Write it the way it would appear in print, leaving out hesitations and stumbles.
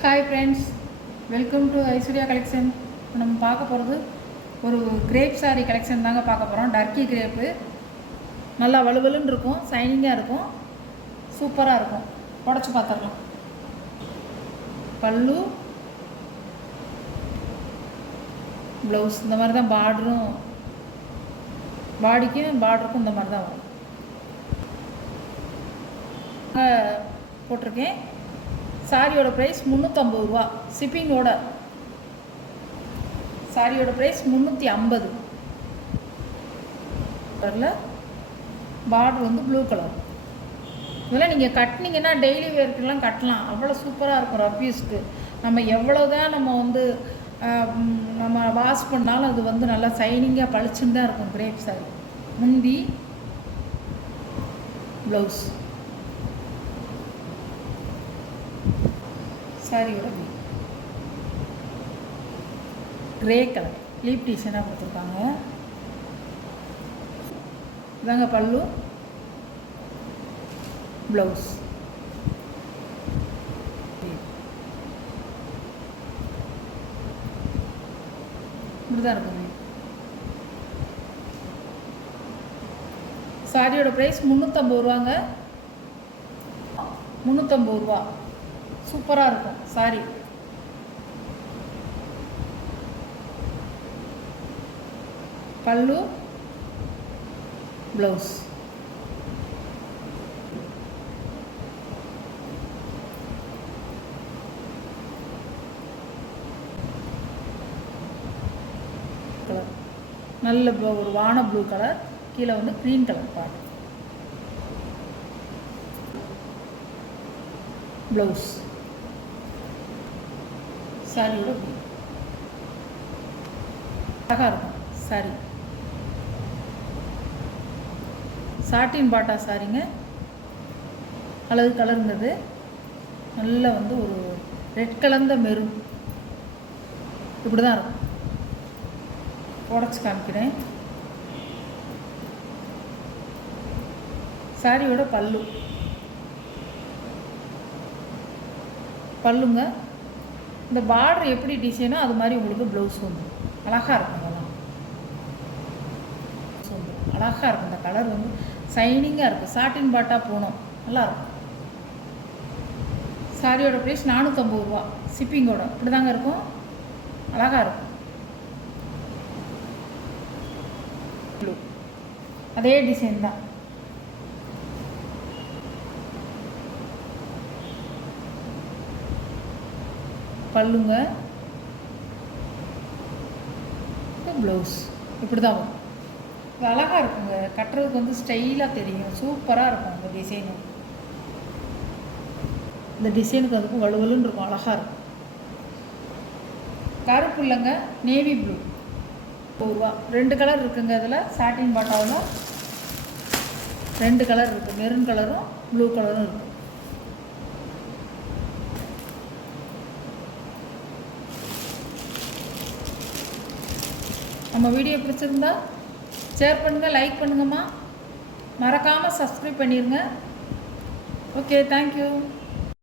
Hi friends, welcome to Aishwarya collection. நம்ம பார்க்க போகிறது ஒரு கிரேப் சாரீ கலெக்ஷன் தாங்க பார்க்க போகிறோம். டர்க்கி கிரேப்பு நல்லா வலுவலுன்னு இருக்கும், சைனிங்காக இருக்கும், சூப்பராக இருக்கும். உடச்சி பார்த்துடலாம். பல்லு, ப்ளவுஸ் இந்த மாதிரி தான். பார்டரும் பாடிக்கும் பார்டருக்கும் இந்த மாதிரி தான் வரும். போட்டிருக்கேன். சாரியோட ப்ரைஸ் 350 ரூபா ஷிப்பிங்கோட. சாரியோட ப்ரைஸ் 350. கலரில் பார்டர் வந்து ப்ளூ கலர். இதெல்லாம் நீங்கள் கட்டினீங்கன்னா டெய்லி வேர்க்கெல்லாம் கட்டலாம். அவ்வளோ சூப்பராக இருக்கும். ரஃப்யூஸ்க்கு நம்ம எவ்வளோ தான் நம்ம வந்து நம்ம வாஷ் பண்ணாலும் அது வந்து நல்லா சைனிங்காக பளிச்சுன்னு தான் இருக்கும். கிரேப் சாரி முந்தி, ப்ளவுஸ், சாரியோட கிரே கலர் லீப் டிசைனாக கொடுத்துருக்காங்க. இதாங்க பல்லு, ப்ளவுஸ். இப்படிதான் இருக்குங்க. சாரியோட ப்ரைஸ் 350 ரூபாங்க. 350 ரூபா. சூப்பராக இருக்கும் சாரி. பல்லு, ப்ளவுஸ். கலர் நல்ல ஒரு வான ப்ளூ கலர், கீழே வந்து க்ரீன் கலர் பார்ட். ப்ளவுஸ் சாரியோட அழகாக இருக்கும் சாரி. சாட்டின் பாட்டா சாரிங்க. அழகு கலருங்கிறது நல்ல வந்து ஒரு ரெட் கலந்த மெரூன். இப்படி தான் இருக்கும். உடச்சி காமிக்கிறேன். சாரியோட பல்லு, பல்லுங்க. இந்த பார்டர் எப்படி டிசைனோ அது மாதிரி உங்களுக்கு ப்ளவுஸ் வந்து அழகாக இருக்கும். அதெல்லாம் அழகாக இருக்கும். இந்த கலர் வந்து சைனிங்காக இருக்கும். சாட்டின் பாட்டா போனோம், நல்லாயிருக்கும். சாரியோட ப்ரைஸ் 450 ரூபா ஷிப்பிங்கோட. இப்படி தாங்க இருக்கும். அழகாக இருக்கும். ப்ளூ அதே டிசைன் தான். பல்லுங்க, ப்ளவுஸ். இப்படி தான் வரும். இது அழகாக இருக்குங்க. கட்டுறதுக்கு வந்து ஸ்டைலாக தெரியும். சூப்பராக இருக்கும் இந்த டிசைனு. இந்த டிசைனுக்கு அதுக்கும் வலுவலுன்னு இருக்கும். அழகாக இருக்கும். கருப்பு இல்லைங்க, நேவி ப்ளூ. 100 ரூபா. 2 கலர் இருக்குங்க இதில். சாட்டின் பாட்டாவில் 2 கலர் இருக்குது. மெரூன் கலரும் ப்ளூ கலரும் இருக்குது. நம்ம வீடியோ பிடிச்சிருந்தா ஷேர் பண்ணுங்கள், லைக் பண்ணுங்கம்மா. மறக்காமல் சப்ஸ்கிரைப் பண்ணிடுங்க. Okay, thank you.